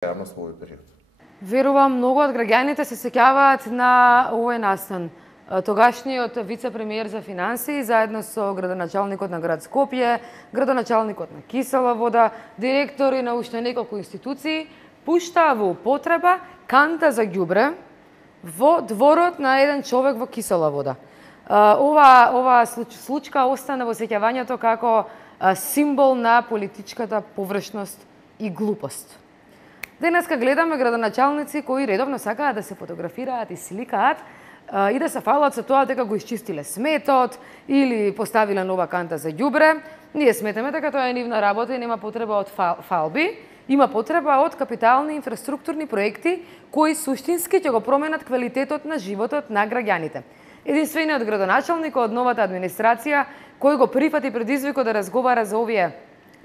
јавност во овој период? Верувам, многу од граѓаните се сеќаваат на овој настан. Тогашниот вице-премиер за финансии, заедно со градоначалникот на град Скопје, градоначалникот на Кисела вода, директори на уште неколку институции, пуштаа во употреба канта за ѓубре во дворот на еден човек во Кисела вода. Ова случка остана во сеќавањето како символ на политичката површност и глупост. Денеска гледаме градоначалници кои редовно сакаат да се фотографираат и сликаат и да се фалат со тоа дека го исчистиле сметот или поставиле нова канта за ѓубре. Ние сметаме дека тоа е нивна работа и нема потреба од фалби, има потреба од капитални инфраструктурни проекти кои суштински ќе го променат квалитетот на животот на граѓаните. Единствениот градоначалник од новата администрација кој го прифати предизвикот да разговара за овие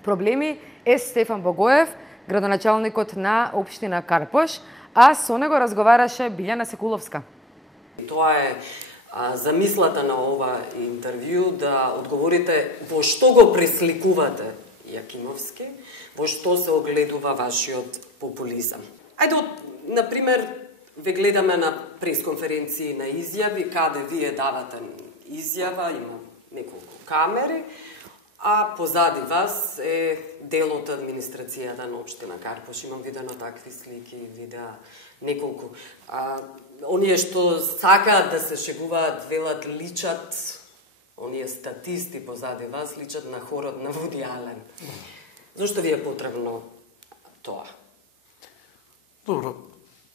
проблеми е Стефан Богоев, градоначалникот на општина Карпош, а со него разговараше Билјана Секуловска. Тоа е замислата на ова интервју, да одговорите во што го пресликувате Јакимовски, во што се огледува вашиот популизам. Ајде, например, ве гледаме на пресконференции на изјави, каде вие давате изјава, има неколку камери, а позади вас е дел од администрацијата на општина Карпош. Имам видено такви слики, видеа неколку. Оние што сакаат да се шегуваат, велат, личат, оние статисти позади вас, личат на хорот на Вуди Ален. Зошто ви е потребно тоа? Добро,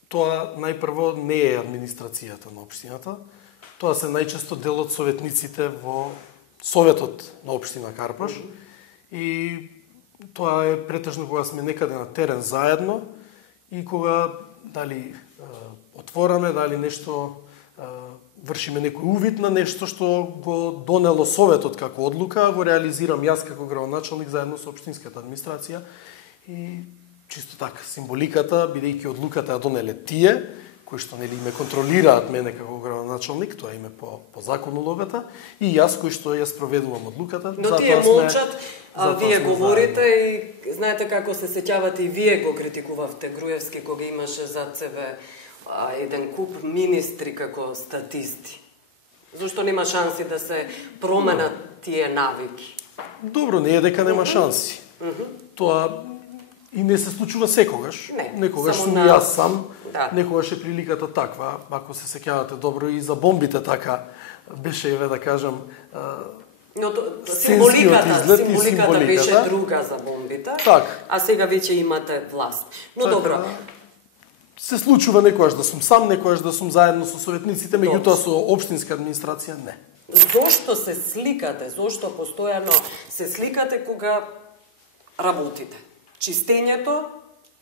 тоа најпрво не е администрацијата на општината. Тоа се најчесто дел од советниците во Советот на општина Карпош и тоа е претежно кога сме некаде на терен заедно и кога дали отвораме, дали нешто вршиме некој увид на нешто што го донело Советот како одлука, го реализирам јас како градоначалник заедно со општинската администрација и чисто така символиката, бидејќи одлуката ја донеле тие кои што нели ме контролираат мене како градоначалник, тоа име по закон улогата, и јас кој што ја спроведувам одлуката. Но тие молчат, а вие говорите и знаете како се сеќавате и вие го критикувавте Груевски кога имаше зад себе еден куп министри како статисти. Зошто нема шанси да се променат тие навики? Добро, не е дека нема шанси. Тоа и не се случува секогаш. Некогаш сум и јас сам. Да. Некогаш е приликата таква, ако се сеќавате добро и за бомбите така беше, да кажам, но символиката беше друга за бомбите, а сега веќе имате власт. Но добро. Се случува некогаш да сум сам, некогаш да сум заедно со советниците, меѓутоа со општинска администрација не. Зошто се сликате? Зошто постојано се сликате кога работите? Чистењето,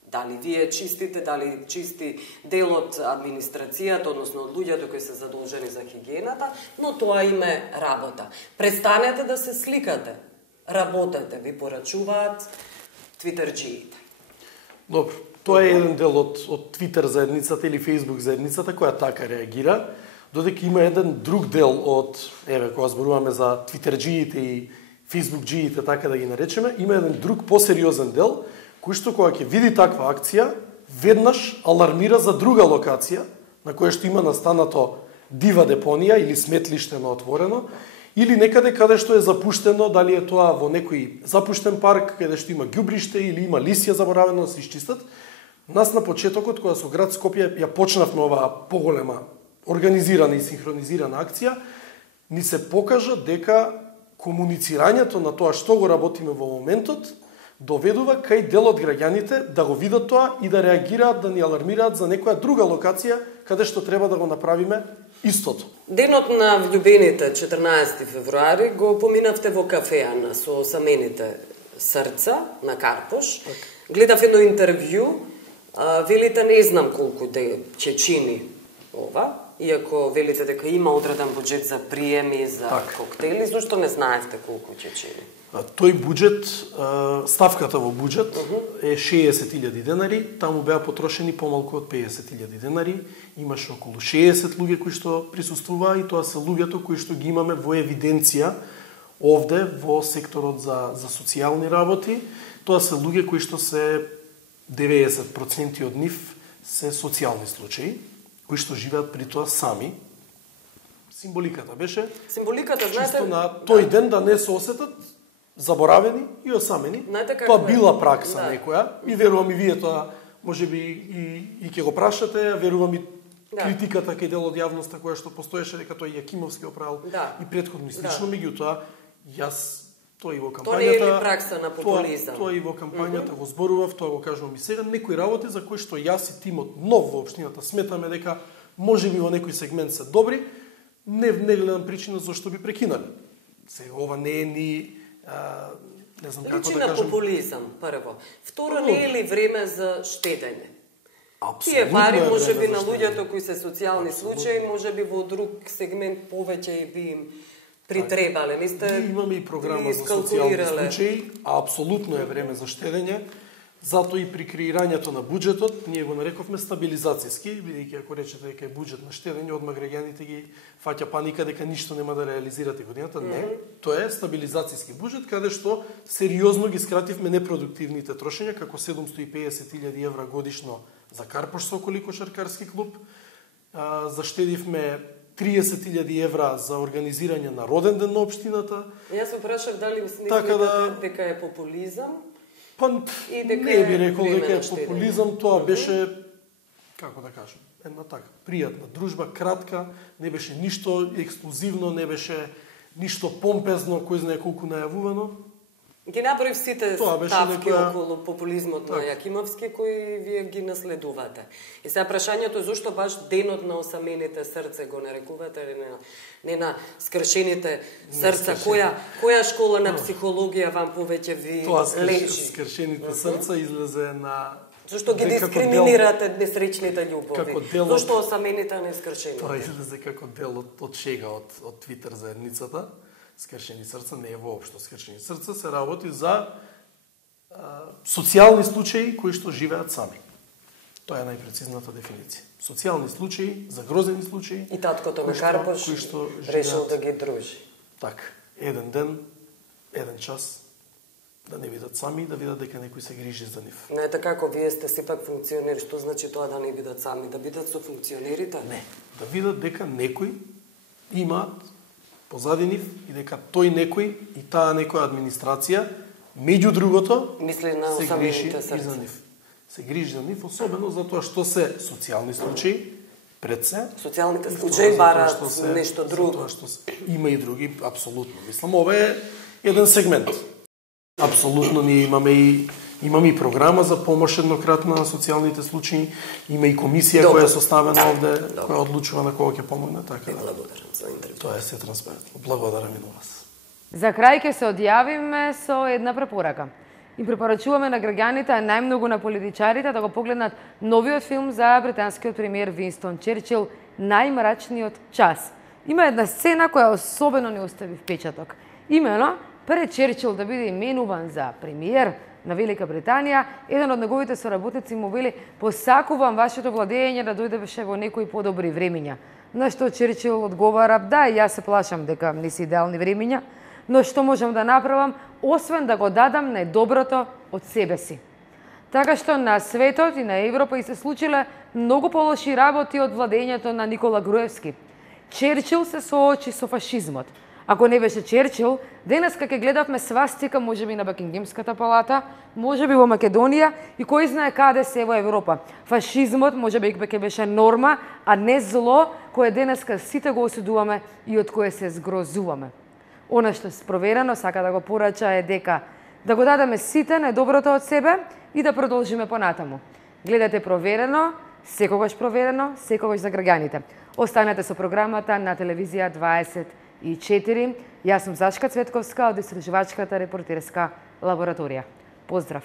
дали вие чистите, дали чисти дел од администрацијата, односно од луѓето кои се задолжени за хигиената, но тоа име работа. Престанете да се сликате, работете, ви порачуваат твитерџиите. Добро, тоа е еден дел од Твитер заедницата или Фейсбук заедницата која така реагира, додека има еден друг дел од, кога зборуваме за твитерџиите и фейсбукџиите, така да ги наречеме, има еден друг посериозен дел, кој што кога ќе види таква акција, веднаш алармира за друга локација, на која што има настанато дива депонија или сметлиште на отворено, или некаде каде што е запуштено, дали е тоа во некој запуштен парк, каде што има ѓубриште или има лисија заборавено да се исчистат. Нас на почетокот, кога со град Скопје ја почнавме оваа поголема организирана и синхронизирана акција, ни се покажа дека комуницирањето на тоа што го работиме во моментот доведува кај дел од граѓаните да го видат тоа и да реагираат, да ни алармираат за некоја друга локација каде што треба да го направиме истото. Денот на влюбените, 14 февруари, го поминавте во кафеана со самените срца на Карпош. Гледав едно интервју, велите не знам колку ќе чини ова, иако велите дека има одреден буџет за приеми, за коктели, зашто не знаевте колку ќе чини? Тој буџет, ставката во буџет е 60.000 денари, таму беа потрошени помалку од 50.000 денари, имаше околу 60 луѓе кои што присуствуваа и тоа се луѓето кои што ги имаме во евиденција овде во секторот за социјални работи. Тоа се луѓе кои што се 90% од нив се социјални случаи, кои што живеат при тоа сами. Символиката беше Символиката, чисто знаете, на тој ден да не се осетат заборавени и осамени. Знаете како Тоа е? била пракса Да. некоја и верувам и вие тоа можеби и ќе го прашате, верувам и Да. критиката кај дел од јавноста која што постоеше дека тој Јакимовски оправил Да. и претходно и слично, Да. меѓутоа јас тоа и во кампањата. Тоа не е ли пракса на популизам? Тоа и во кампањата го зборував, тоа го кажувам и сега, некои работи за кои што јас и тимот нов во општината сметаме дека можеби во некој сегмент се добри, не гледам причина зашто би прекинале. Сега ова не е ни не знам како Личи да на кажам. популизам, прво. Второ, не е ли време за штедење? Тие Апсолутно пари, е може би време на за луѓето кои се социјални случаи, може би во друг сегмент повеќе и би им притребале. Не сте Ние имаме и програма ги за социјални искалкулирале. случаи, а апсолутно е време за штедење. Затоа и при креирањето на буџетот, ние го нарековме стабилизацијски, бидејќи ако речете дека е буџет на штедење, одма граѓаните ги фаќа паника дека ништо нема да реализирате годината. Не, тоа е стабилизацијски буџет, каде што сериозно ги скративме непродуктивните трошења, како 750.000 евра годишно за Карпош Соколи кошаркарски клуб, заштедивме 30.000 евра за организирање на роден ден на општината. Јас се прашав дали мислите Така дека е популизам? Па И дека не би е рекол време дека на е штедење. популизам, тоа беше, како да кажам, една така, пријатна дружба, кратка, не беше ништо ексклузивно, не беше ништо помпезно, кој знае колку најавувано. Ги направив сите Тоа беше ставки некоја- околу популизмот на Така. Јакимовски, кои вие ги наследувате. И сега прашањето е зошто баш денот на осамените срце го нарекувате, или не на скршените срца? Која школа на психологија вам повеќе ви Тоа лежи? скршените срца излезе на... Зошто ги дека како дискриминирате несречните љубови? како дел од- Зошто осамените, а не скршените? Тоа излезе како дел од шега од Твитер заедницата. Скршени срца не е воопшто скршени срца, се работи за социјални случаи кои што живеат сами. Тоа е најпрецизната дефиниција. Социјални случаи, загрозени случаи. И таткото на кои што- Карпош кои што решил живеат- да ги дружи. Така, еден ден, еден час, да не видат сами, да видат дека некој се грижи за нив. Знаете како, вие сте сепак функционери, што значи тоа да не бидат сами, да бидат со функционерите? Не, да видат дека некој имаат позади нив и дека тој некој и таа некоја администрација, меѓу другото, Мисли на се осамените грижи и срца. за нив. Се грижи за нив, особено затоа што се социјални случаи, пред се. Социјалните и случаи второ, затоа бараат што се- нешто друго. затоа што има и други, апсолутно. Мислам, ова е еден сегмент. Апсолутно ние имаме и програма за помош еднократна на социјалните случаи, има и комисија Добро. која е составена овде, која одлучува на кого ќе помогне, така да. Благодарам за интервју. Тоа е се транспарентно. Благодарам и на вас. За крај ќе се одјавиме со една препорака. Им препорачуваме на граѓаните, а најмногу на политичарите да го погледнат новиот филм за британскиот премиер Винстон Черчил "Најмрачниот час". Има една сцена која особено не остави впечаток. Имено, пред Черчил да биде именуван за премиер на Велика Британија, еден од неговите соработници му вели: "Посакувам вашето владење да дојдеше во некои подобри времиња." На што Черчил одговара: "Да, и јас се плашам дека не се идеални времиња, но што можам да направам, освен да го дадам најдоброто од себе си." Така што на светот и на Европа и се случиле многу полоши работи од владењето на Никола Груевски. Черчил се соочи со фашизмот. Ако не беше Черчил, денеска ќе гледавме свастика можеби на Бакингемската палата, можеби во Македонија и кој знае каде се во Европа. Фашизмот можеби ќе беше норма, а не зло кое денеска сите го осудуваме и од кое се згрозуваме. Она што проверено сака да го порача е дека да го дадеме сите најдоброто од себе и да продолжиме понатаму. Гледате Проверено, секогаш за граѓаните. Останете со програмата на телевизија 24. Јас сум Зашка Цветковска од Истражувачката репортерска лабораторија. Поздрав!